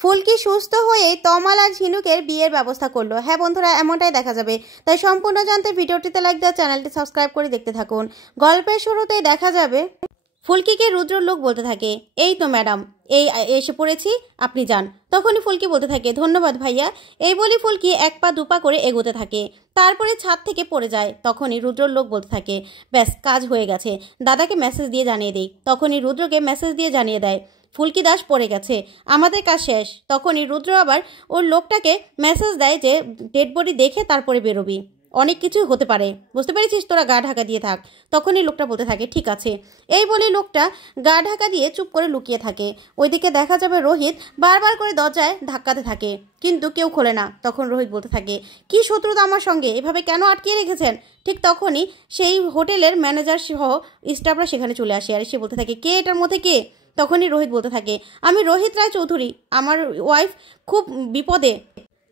ফুলকি সুস্থ হয়ে তমাল আর ঝিনুকের বিয়ের ব্যবস্থা করলো। হ্যাঁ বন্ধুরা, এমনটাই দেখা যাবে। তাই সম্পূর্ণ জানতে ভিডিওটিতে লাইক দেওয়া, চ্যানেলটি সাবস্ক্রাইব করে দেখতে থাকুন। গল্পের শুরুতেই দেখা যাবে ফুলকিকে রুদ্রর লোক বলতে থাকে, এই তো ম্যাডাম, এই এসে পড়েছি, আপনি যান। তখনই ফুলকি বলতে থাকে, ধন্যবাদ ভাইয়া। এই বলি ফুলকি এক পা দুপা করে এগোতে থাকে, তারপরে ছাদ থেকে পড়ে যায়। তখনই রুদ্রর লোক বলতে থাকে, ব্যাস কাজ হয়ে গেছে, দাদাকে মেসেজ দিয়ে জানিয়ে দিই। তখনই রুদ্রকে মেসেজ দিয়ে জানিয়ে দেয়, ফুলকি দাস পড়ে গেছে, আমাদের কাজ শেষ। তখনই রুদ্র আবার ওর লোকটাকে মেসেজ দেয় যে ডেড বডি দেখে তারপরে বেরোবি, অনেক কিছু হতে পারে, বুঝতে পেরেছিস, তোরা গা ঢাকা দিয়ে থাক। তখনই লোকটা বলতে থাকে, ঠিক আছে। এই বলে লোকটা গা ঢাকা দিয়ে চুপ করে লুকিয়ে থাকে। ওইদিকে দেখা যাবে রোহিত বারবার করে দরজায় ধাক্কাতে থাকে, কিন্তু কেউ খোলে না। তখন রোহিত বলতে থাকে, কি শত্রুতা আমার সঙ্গে, এভাবে কেন আটকিয়ে রেখেছেন? ঠিক তখনই সেই হোটেলের ম্যানেজার সহ স্টাফরা সেখানে চলে আসে, আর সে বলতে থাকে, কে এটার মধ্যে কে? তখনই রোহিত বলতে থাকে, আমি রোহিত রায় চৌধুরী, আমার ওয়াইফ খুব বিপদে,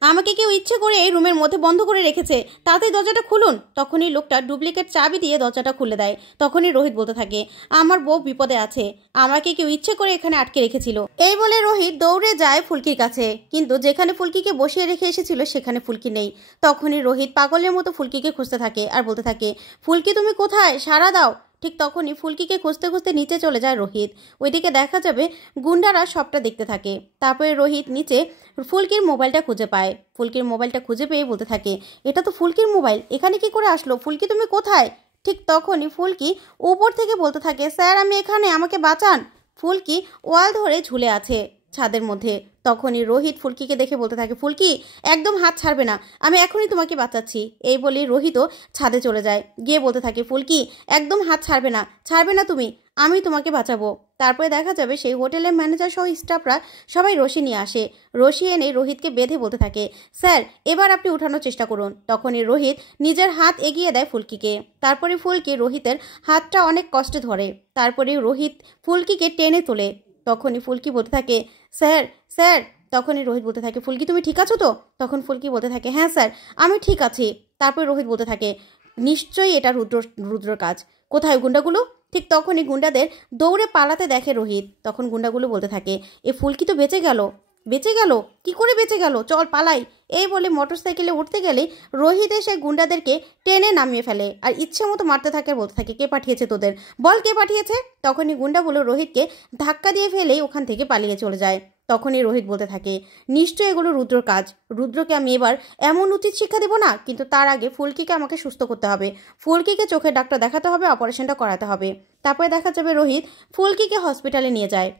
আমাকে কেউ ইচ্ছে করে এই রুমের মধ্যে বন্ধ করে রেখেছে, তাতে দরজাটা খুলুন। তখনই লোকটা ডুপ্লিকেট চাবি দিয়ে দরজাটা খুলে দেয়। তখনই রোহিত বলতে থাকে, আমার বউ বিপদে আছে, আমাকে কেউ ইচ্ছে করে এখানে আটকে রেখেছিল। এই বলে রোহিত দৌড়ে যায় ফুলকির কাছে, কিন্তু যেখানে ফুলকিকে বসিয়ে রেখে এসেছিল সেখানে ফুলকি নেই। তখনই রোহিত পাগলের মতো ফুলকিকে খুঁজতে থাকে আর বলতে থাকে, ফুলকি তুমি কোথায়, সাড়া দাও। ঠিক তখনই ফুলকিকে খুঁজতে খুঁজতে নিচে চলে যায় রোহিত। ওইদিকে দেখা যাবে গুন্ডারা সবটা দেখতে থাকে। তারপরে রোহিত নিচে ফুলকির মোবাইলটা খুঁজে পায়। ফুলকির মোবাইলটা খুঁজে পেয়ে বলতে থাকে, এটা তো ফুলকির মোবাইল, এখানে কি করে আসলো? ফুলকি তুমি কোথায়? ঠিক তখনই ফুলকি উপর থেকে বলতে থাকে, স্যার আমি এখানে, আমাকে বাঁচান। ফুলকি ওয়াল ধরে ঝুলে আছে ছাদের মধ্যে। তখনই রোহিত ফুলকিকে দেখে বলতে থাকে, ফুলকি একদম হাত ছাড়বে না, আমি এখনই তোমাকে বাঁচাচ্ছি। এই বলে রোহিতও ছাদে চলে যায়, গিয়ে বলতে থাকে, ফুলকি একদম হাত ছাড়বে না, ছাড়বে না তুমি, আমি তোমাকে বাঁচাবো। তারপরে দেখা যাবে সেই হোটেলের ম্যানেজার সহ স্টাফরা সবাই রশি নিয়ে আসে। রশি এনে রোহিতকে বেঁধে বলতে থাকে, স্যার এবার আপনি উঠানোর চেষ্টা করুন। তখনই রোহিত নিজের হাত এগিয়ে দেয় ফুলকিকে। তারপরে ফুলকি রোহিতের হাতটা অনেক কষ্টে ধরে। তারপরে রোহিত ফুলকিকে টেনে তোলে। তখনই ফুলকি বলতে থাকে, স্যার স্যার। তখনই রোহিত বলতে থাকে, ফুলকি তুমি ঠিক আছো তো? তখন ফুলকি বলতে থাকে, হ্যাঁ স্যার আমি ঠিক আছি। তারপরে রোহিত বলতে থাকে, নিশ্চয়ই এটা রুদ্রর কাজ, কোথায় গুন্ডাগুলো? ঠিক তখনই গুন্ডাদের দৌড়ে পালাতে দেখে রোহিত। তখন গুন্ডাগুলো বলতে থাকে, এ ফুলকি তো বেঁচে গেল, বেঁচে গেল, কি করে বেঁচে গেল, চল পালাই। এই বলে মোটরসাইকেলে উঠতে গেলেই রোহিত এসে গুন্ডাদেরকে টেনে নামিয়ে ফেলে আর ইচ্ছে মতো মারতে থাকে। বলতে থাকে, কে পাঠিয়েছে তোদের, বল কে পাঠিয়েছে। তখনই গুন্ডাগুলো রোহিতকে ধাক্কা দিয়ে ফেলেই ওখান থেকে পালিয়ে চলে যায়। তখনই রোহিত বলতে থাকে, নিশ্চয়ই এগুলো রুদ্রর কাজ, রুদ্রকে আমি এবার এমন উচিত শিক্ষা দেবো না, কিন্তু তার আগে ফুলকিকে আমাকে সুস্থ করতে হবে, ফুলকিকে চোখের ডাক্তার দেখাতে হবে, অপারেশনটা করাতে হবে। তারপরে দেখা যাবে রোহিত ফুলকিকে হসপিটালে নিয়ে যায়।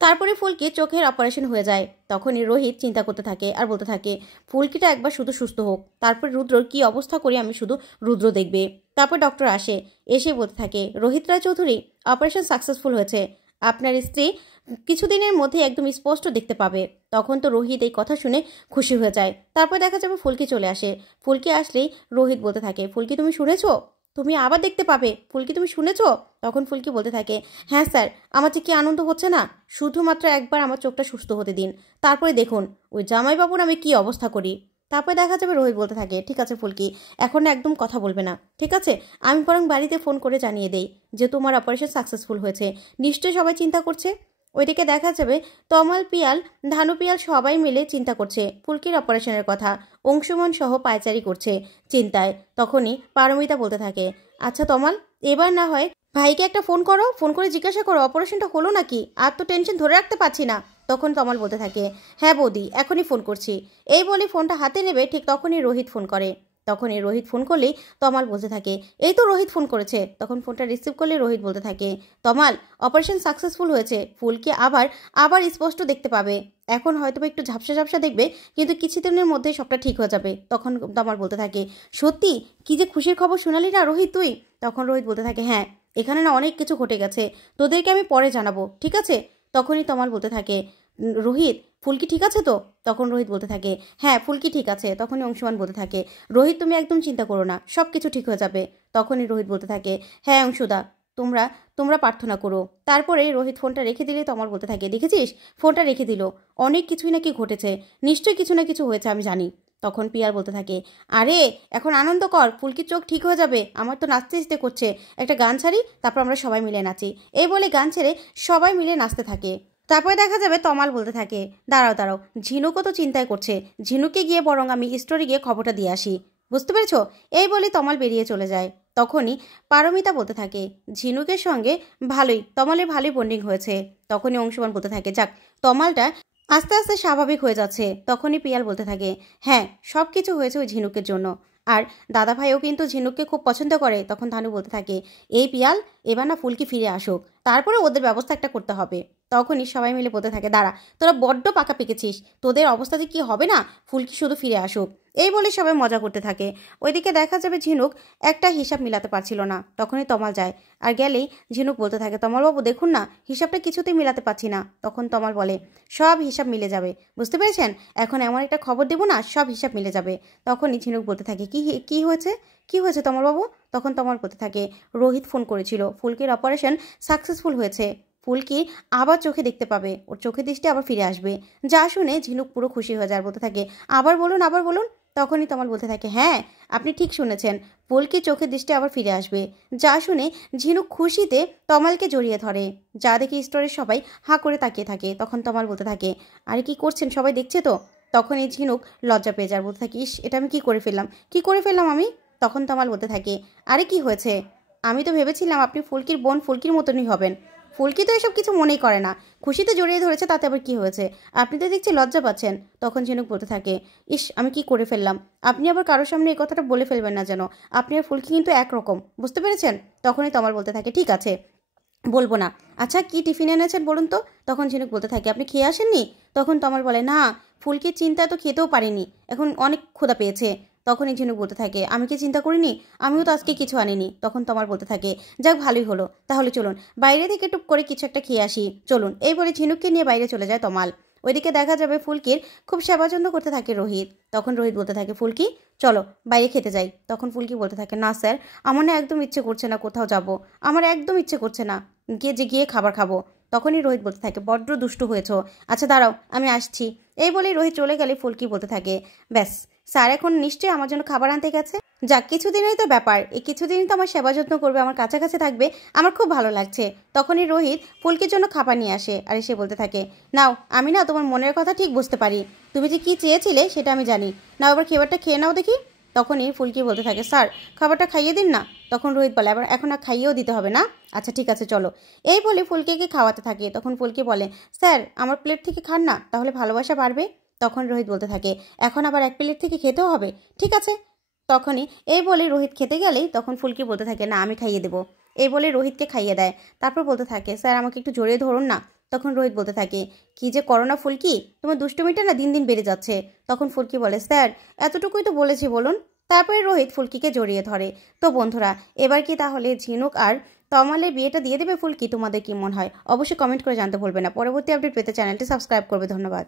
তারপরে ফুলকি চোখের অপারেশন হয়ে যায়। তখনই রোহিত চিন্তা করতে থাকে আর বলতে থাকে, ফুলকিটা একবার শুধু সুস্থ হোক, তারপরে রুদ্রর কি অবস্থা করি আমি শুধু রুদ্র দেখবে। তারপর ডক্টর আসে, এসে বলতে থাকে, রোহিত রায় চৌধুরী অপারেশন সাকসেসফুল হয়েছে, আপনার স্ত্রী কিছুদিনের মধ্যে একদম স্পষ্ট দেখতে পাবে। তখন তো রোহিত এই কথা শুনে খুশি হয়ে যায়। তারপর দেখা যাবে ফুলকি চলে আসে। ফুলকি আসলেই রোহিত বলতে থাকে, ফুলকি তুমি শুনেছো, তুমি আবার দেখতে পাবে, ফুলকি তুমি শুনেছো? তখন ফুলকি বলতে থাকে, হ্যাঁ স্যার, আমার যে কি আনন্দ হচ্ছে না, শুধুমাত্র একবার আমার চোখটা সুস্থ হতে দিন, তারপরে দেখুন ওই জামাইবাবুর আমি কি অবস্থা করি। তারপরে দেখা যাবে রোহিত বলতে থাকে, ঠিক আছে ফুলকি, এখন একদম কথা বলবে না, ঠিক আছে, আমি বরং বাড়িতে ফোন করে জানিয়ে দেই যে তোমার অপারেশন সাকসেসফুল হয়েছে, নিশ্চয়ই সবাই চিন্তা করছে। ওইদিকে দেখা যাবে তমাল পিয়াল, ধানু পিয়াল সবাই মিলে চিন্তা করছে ফুলকির অপারেশনের কথা, অংশুমান সহ পায়চারি করছে চিন্তায়। তখনই পারমিতা বলতে থাকে, আচ্ছা তমাল, এবার না হয় ভাইকে একটা ফোন করো, ফোন করে জিজ্ঞাসা করো অপারেশনটা হলো নাকি, আর তো টেনশন ধরে রাখতে পারছি না। তখন তমাল বলতে থাকে, হ্যাঁ বৌদি এখনই ফোন করছি। এই বলে ফোনটা হাতে নেবে, ঠিক তখনই রোহিত ফোন করে। তখনই রোহিত ফোন করলেই তমাল বলতে থাকে, এই তো রোহিত ফোন করেছে। তখন ফোনটা রিসিভ করলে রোহিত বলতে থাকে, তমাল অপারেশন সাকসেসফুল হয়েছে, ফুলকে আবার আবার স্পষ্ট দেখতে পাবে, এখন হয়তো একটু ঝাপসা ঝাপসা দেখবে, কিন্তু কিছুদিনের মধ্যেই সবটা ঠিক হয়ে যাবে। তখন তমাল বলতে থাকে, সত্যি, কি যে খুশির খবর শোনালি না রোহিত তুই। তখন রোহিত বলতে থাকে, হ্যাঁ এখানে না অনেক কিছু ঘটে গেছে, তোদেরকে আমি পরে জানাবো, ঠিক আছে। তখনই তমাল বলতে থাকে, রোহিত ফুলকি ঠিক আছে তো? তখন রোহিত বলতে থাকে, হ্যাঁ ফুলকি ঠিক আছে। তখনই অংশুমান বলতে থাকে, রোহিত তুমি একদম চিন্তা করো না, সব কিছু ঠিক হয়ে যাবে। তখনই রোহিত বলতে থাকে, হ্যাঁ অংশুদা, তোমরা তোমরা প্রার্থনা করো। তারপরে রোহিত ফোনটা রেখে দিলে তমাল বলতে থাকে, দেখেছিস ফোনটা রেখে দিল, অনেক কিছুই নাকি ঘটেছে, নিশ্চয়ই কিছু না কিছু হয়েছে, আমি জানি। তখন পিয়ার বলতে থাকে, আরে এখন আনন্দ কর, ফুলকির চোখ ঠিক হয়ে যাবে, আমার তো নাচতে ইচ্ছে করছে, একটা গান ছাড়ি, তারপর আমরা সবাই মিলে নাচি। এই বলে গান ছেড়ে সবাই মিলে নাচতে থাকে। তারপরে দেখা যাবে তমাল বলতে থাকে, দাঁড়াও দাঁড়াও, ঝিনুকও তো চিন্তায় করছে, ঝিনুককে গিয়ে বরং আমি স্টোরে গিয়ে খবরটা দিয়ে আসি, বুঝতে পেরেছো? এই বলে তমাল বেরিয়ে চলে যায়। তখনই পারমিতা বলতে থাকে, ঝিনুকের সঙ্গে তমালের ভালোই বন্ডিং হয়েছে। তখনই অংশুমান বলতে থাকে, যাক, তমালটা আস্তে আস্তে স্বাভাবিক হয়ে যাচ্ছে। তখনই পিয়াল বলতে থাকে, হ্যাঁ, সব কিছু হয়েছে ওই ঝিনুকের জন্য, আর দাদা ভাইও কিন্তু ঝিনুককে খুব পছন্দ করে। তখন ধানু বলতে থাকে, এই পিয়াল, এবার না ফুলকি ফিরে আসুক, তারপরে ওদের ব্যবস্থা একটা করতে হবে। তখনই সবাই মিলে বলতে থাকে, দাঁড়া, তোরা বড্ড পাকা পেকেছিস, তোদের অবস্থা যে কি হবে না, ফুলকি শুধু ফিরে আসুক। এই বলে সবাই মজা করতে থাকে। ওইদিকে দেখা যাবে ঝিনুক একটা হিসাব মিলাতে পারছিল না। তখনই তমাল যায়, আর গেলেই ঝিনুক বলতে থাকে, তমালবাবু দেখুন না, হিসাবটা কিছুতেই মিলাতে পারছি না। তখন তমাল বলে, সব হিসাব মিলে যাবে, বুঝতে পেরেছেন? এখন এমন একটা খবর দেবো না, সব হিসাব মিলে যাবে। তখনই ঝিনুক বলতে থাকে, কি হয়েছে, কি হয়েছে তমালবাবু? তখন তমাল বলতে থাকে, রোহিত ফোন করেছিল, ফুলকির অপারেশন সাকসেসফুল হয়েছে, ফুলকি আবার চোখে দেখতে পাবে, ওর চোখের দৃষ্টি আবার ফিরে আসবে। যা শুনে ঝিনুক পুরো খুশি হয়ে যায়, বলতে থাকে, আবার বলুন, আবার বলুন। তখনই তমাল বলতে থাকে, হ্যাঁ, আপনি ঠিক শুনেছেন, ফুলকি চোখের দৃষ্টি আবার ফিরে আসবে। যা শুনে ঝিনুক খুশিতে তমালকে জড়িয়ে ধরে, যা দেখে স্টোরের সবাই হাঁ করে তাকিয়ে থাকে। তখন তমাল বলতে থাকে, আরে কি করছেন, সবাই দেখছে তো? তখন এই ঝিনুক লজ্জা পেয়ে যায়, বলতে থাকে, ইস, এটা আমি কি করে ফেললাম আমি? তখন তমাল বলতে থাকে, আরে কি হয়েছে, আমি তো ভেবেছিলাম আপনি ফুলকির বোন ফুলকির মতনই হবেন। ফুলকি তো এসব কিছু মনেই করে না, খুশিতে জড়িয়ে ধরেছে, তাতে আবার কি হয়েছে? আপনি তো দেখছি লজ্জা পাচ্ছেন। তখন ঝিনুক বলতে থাকে, ইস, আমি কি করে ফেললাম, আপনি আবার কারোর সামনে এই কথাটা বলে ফেলবেন না যেন, আপনি আর ফুলকি কিন্তু একরকম, বুঝতে পেরেছেন? তখনই তমাল বলতে থাকে, ঠিক আছে, বলবো না। আচ্ছা, কি টিফিন এনেছেন বলুন তো? তখন ঝিনুক বলতে থাকে, আপনি খেয়ে আসেননি? তখন তমাল বলে, না, ফুলকির চিন্তায় তো খেতেও পারিনি, এখন অনেক ক্ষুধা পেয়েছে। তখনই ঝিনুক বলতে থাকে, আমি কি চিন্তা করিনি, আমিও তো আজকে কিছু আনিনি। তখন তমাল বলতে থাকে, যাক, ভালোই হলো, তাহলে চলুন বাইরে থেকে টুক করে কিছু একটা খেয়ে আসি, চলুন। এই বলে ঝিনুককে নিয়ে বাইরে চলে যায় তমাল। ওইদিকে দেখা যাবে ফুলকির খুব সেবা যত্ন করতে থাকে রোহিত। তখন রোহিত বলতে থাকে, ফুলকি, চলো বাইরে খেতে যাই। তখন ফুলকি বলতে থাকে, না স্যার, আমার না একদম ইচ্ছে করছে না কোথাও যাব, আমার একদম ইচ্ছে করছে না গিয়ে খাবার খাবো। তখনই রোহিত বলতে থাকে, বড্ড দুষ্টু হয়েছো, আচ্ছা দাঁড়াও, আমি আসছি। এই বলেই রোহিত চলে গেলে ফুলকি বলতে থাকে, ব্যাস, স্যার এখন নিশ্চয়ই আমার জন্য খাবার আনতে গেছে, যাক, কিছুদিনই তো ব্যাপার, এই কিছুদিনই তো আমার সেবা যত্ন করবে, আমার কাছাকাছি থাকবে, আমার খুব ভালো লাগছে। তখনই রোহিত ফুলকির জন্য খাবার নিয়ে আসে, আর এসে বলতে থাকে, নাও, আমি না তোমার মনের কথা ঠিক বুঝতে পারি, তুমি যে কি চেয়েছিলে সেটা আমি জানি, নাও এবার খাবারটা খেয়ে নাও দেখি। তখনই ফুলকি বলতে থাকে, স্যার, খাবারটা খাইয়ে দিন না। তখন রোহিত বলে, আবার এখন আর খাইয়েও দিতে হবে না? আচ্ছা ঠিক আছে, চলো। এই বলে ফুলকিকে খাওয়াতে থাকে। তখন ফুলকি বলে, স্যার, আমার প্লেট থেকে খান না, তাহলে ভালোবাসা বাড়বে। তখন রোহিত বলতে থাকে, এখন আবার এক প্লেট থেকে খেতেও হবে? ঠিক আছে। তখনই এই বলে রোহিত খেতে গেলেই তখন ফুলকি বলতে থাকে, না, আমি খাইয়ে দেবো। এই বলে রোহিতকে খাইয়ে দেয়। তারপর বলতে থাকে, স্যার, আমাকে একটু জড়িয়ে ধরুন না। তখন রোহিত বলতে থাকে, কি যে করো না ফুলকি, তোমার দুষ্টুমিটা না দিন দিন বেড়ে যাচ্ছে। তখন ফুলকি বলে, স্যার, এতটুকুই তো বলেছি, বলুন। তারপরে রোহিত ফুলকিকে জড়িয়ে ধরে। তো বন্ধুরা, এবার কি তাহলে ঝিনুক আর তমালের বিয়েটা দিয়ে দেবে ফুলকি? তোমাদের কি মনে হয়? অবশ্যই কমেন্ট করে জানতে ভুলবে না। পরবর্তী আপডেট পেতে চ্যানেলটি সাবস্ক্রাইব করবে। ধন্যবাদ।